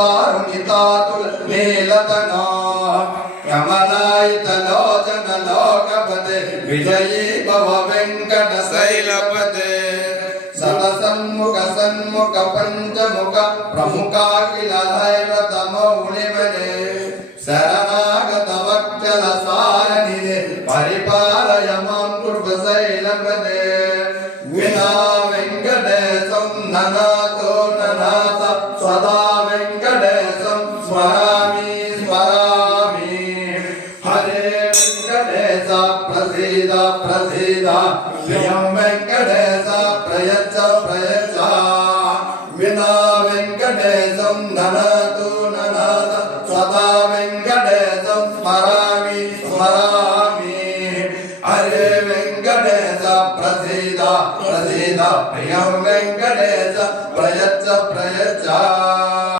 दारुणितातुल नीलतना कमलायितलोचन लोकपते विजयी भव वेंकट शैलपते सतसन्मुख सन्मुख पंचमुख प्रमुखाखिल हैरत मौलिमने शरणागत वत्सल सारनिधे परिपालय मां कृपशैलपते विना वेंकटेशं ननातो ननाथ सदा वेंकटेशं स्मरामि स्मरामि हरे वेंकटेश प्रसीद प्रसीद प्रियं वेंकटेश प्रयच्छ प्रयच्छ विना वेंकटेशं ननातो ननाथ सदा वेंकटेशं स्मरामि स्मरामि हरे वेंकटेश प्रसीद प्रसीद प्रियं वेंकटेश